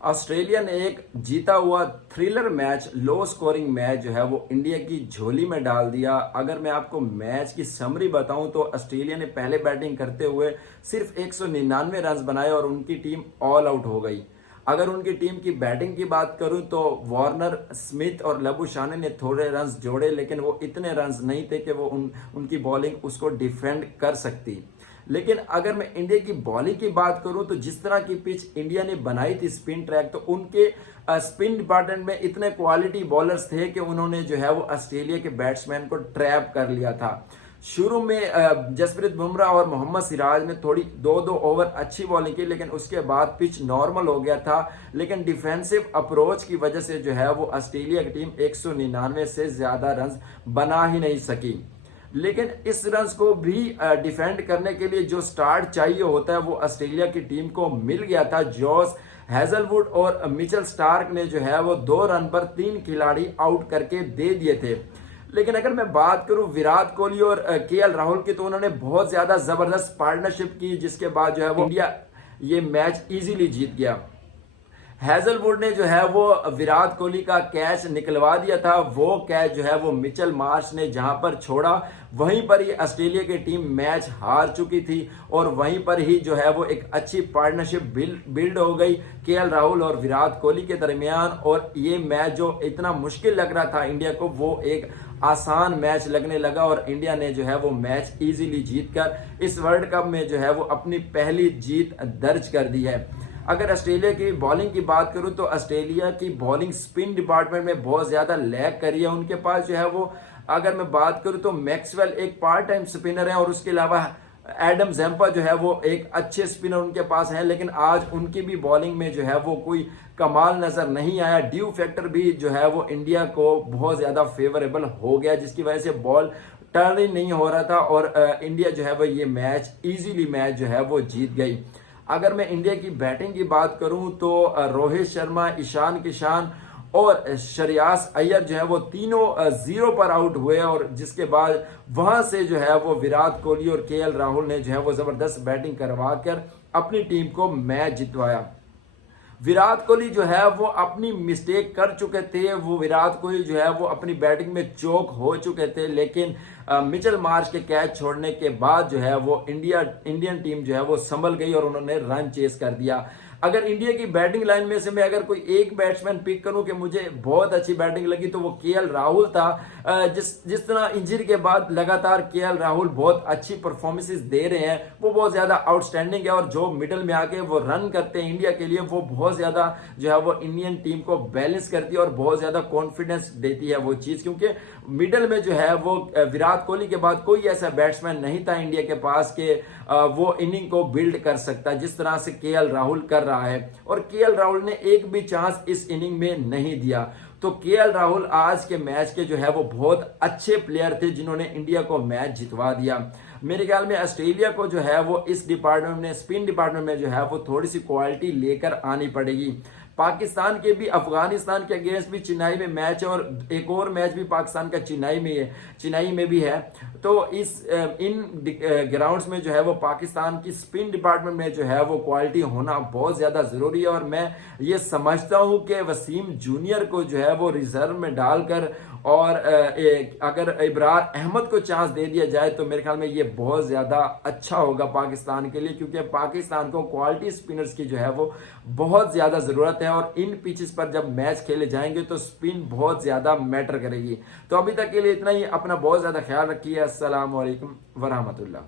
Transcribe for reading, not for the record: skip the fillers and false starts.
Australia ने एक जीता हुआ thriller match, low scoring match जो है वो इंडिया की झोली में डाल दिया। अगर मैं आपको मैच की समरी बताऊं तो ऑस्ट्रेलिया ने पहले बैटिंग करते हुए सिर्फ 199 रन बनाए और उनकी टीम ऑल आउट हो गई। अगर उनकी टीम की बैटिंग की बात करूं तो वार्नर, स्मिथ और लबुशाने ने थोड़े रन जोड़े, लेकिन वो इतने रन नहीं थे कि वो उनकी बॉलिंग उसको डिफेंड कर सकती। लेकिन अगर मैं इंडिया की बॉलिंग की बात करूं तो जिस तरह की पिच इंडिया ने बनाई थी स्पिन ट्रैक, तो उनके स्पिन डिपार्टमेंट में इतने क्वालिटी बॉलर्स थे कि उन्होंने जो है वो ऑस्ट्रेलिया के बैट्समैन को ट्रैप कर लिया था। शुरू में जसप्रीत बुमराह और मोहम्मद सिराज ने थोड़ी दो दो ओवर अच्छी बॉलिंग की, लेकिन उसके बाद पिच नॉर्मल हो गया था। लेकिन डिफेंसिव अप्रोच की वजह से जो है वो ऑस्ट्रेलिया की टीम 199 से ज्यादा रन बना ही नहीं सकी। लेकिन इस रन को भी डिफेंड करने के लिए जो स्टार्ट चाहिए होता है वो ऑस्ट्रेलिया की टीम को मिल गया था। जॉस हेजलवुड और मिचेल स्टार्क ने जो है वो 2 रन पर 3 खिलाड़ी आउट करके दे दिए थे। लेकिन अगर मैं बात करूं विराट कोहली और केएल राहुल की, तो उन्होंने बहुत ज्यादा जबरदस्त पार्टनरशिप की, जिसके बाद जो है वो इंडिया ये मैच इजीली जीत गया। हैजलवुड ने जो है वो विराट कोहली का कैच निकलवा दिया था। वो कैच जो है वो मिचेल मार्श ने जहां पर छोड़ा, वहीं पर ही ऑस्ट्रेलिया की टीम मैच हार चुकी थी और वहीं पर ही जो है वो एक अच्छी पार्टनरशिप बिल्ड हो गई केएल राहुल और विराट कोहली के दरमियान। और ये मैच जो इतना मुश्किल लग रहा था इंडिया को, वो एक आसान मैच लगने लगा और इंडिया ने जो है वो मैच इजीली जीतकर इस वर्ल्ड कप में जो है वो अपनी पहली जीत दर्ज कर दी है। अगर ऑस्ट्रेलिया की बॉलिंग की बात करूं तो ऑस्ट्रेलिया की बॉलिंग स्पिन डिपार्टमेंट में बहुत ज्यादा लैग करी है। उनके पास जो है वो, अगर मैं बात करूं तो मैक्सवेल एक पार्ट टाइम स्पिनर है और उसके अलावा एडम जैम्पा जो है वो एक अच्छे स्पिनर उनके पास हैं, लेकिन आज उनकी भी बॉलिंग में जो है वो कोई कमाल नजर नहीं आया। ड्यू फैक्टर भी जो है वो इंडिया को बहुत ज्यादा फेवरेबल हो गया, जिसकी वजह से बॉल टर्न ही नहीं हो रहा था और इंडिया जो है वो ये मैच इजीली मैच जो है वो जीत गई। अगर मैं इंडिया की बैटिंग की बात करूं तो रोहित शर्मा, ईशान किशन और श्रेयस अय्यर जो है वो तीनों 0 पर आउट हुए और जिसके बाद वहां से जो है वो विराट कोहली और केएल राहुल ने जो है वो जबरदस्त बैटिंग करवा कर अपनी टीम को मैच जितवाया। विराट कोहली जो है वो अपनी मिस्टेक कर चुके थे, वो विराट कोहली जो है वो अपनी बैटिंग में चौक हो चुके थे, लेकिन मिचेल मार्श के कैच छोड़ने के बाद जो है वो इंडियन टीम जो है वो संभल गई और उन्होंने रन चेस कर दिया। अगर इंडिया की बैटिंग लाइन में से मैं अगर कोई एक बैट्समैन पिक करूं कि मुझे बहुत अच्छी बैटिंग लगी, तो वो केएल राहुल था। जिस तरह इंजरी के बाद लगातार केएल राहुल बहुत अच्छी परफॉर्मेंसेस दे रहे हैं, वो बहुत ज्यादा आउटस्टैंडिंग है और जो मिडल में आके वो रन करते हैं इंडिया के लिए, वो बहुत ज्यादा जो है वो इंडियन टीम को बैलेंस करती है और बहुत ज्यादा कॉन्फिडेंस देती है वो चीज। क्योंकि मिडल में जो है वो विराट कोहली के बाद कोई ऐसा बैट्समैन नहीं था इंडिया के पास कि वो इनिंग को बिल्ड कर सकता जिस तरह से केएल राहुल कर रहा है। और केएल राहुल ने एक भी चांस इस इनिंग में नहीं दिया। तो केएल राहुल आज के मैच के जो है वो बहुत अच्छे प्लेयर थे जिन्होंने इंडिया को मैच जितवा दिया। मेरे ख्याल में ऑस्ट्रेलिया को जो है वो इस डिपार्टमेंट में, स्पिन डिपार्टमेंट में जो है वो थोड़ी सी क्वालिटी लेकर आनी पड़ेगी। पाकिस्तान के भी अफगानिस्तान के अगेंस्ट भी चेन्नई में मैच है और एक और मैच भी पाकिस्तान का चेन्नई में भी है। तो इन ग्राउंड्स में जो है वो पाकिस्तान की स्पिन डिपार्टमेंट में जो है वो क्वालिटी होना बहुत ज्यादा जरूरी है। और मैं ये समझता हूं कि वसीम जूनियर को जो है वो रिजर्व में डालकर और अगर इब्रार अहमद को चांस दे दिया जाए तो मेरे ख्याल में ये बहुत ज्यादा अच्छा होगा पाकिस्तान के लिए, क्योंकि पाकिस्तान को क्वालिटी स्पिनर्स की जो है वो बहुत ज्यादा जरूरत है और इन पिचेस पर जब मैच खेले जाएंगे तो स्पिन बहुत ज्यादा मैटर करेगी। तो अभी तक के लिए इतना ही। अपना बहुत ज्यादा ख्याल रखिए। अस्सलाम वालेकुम वरहमतुल्लाह।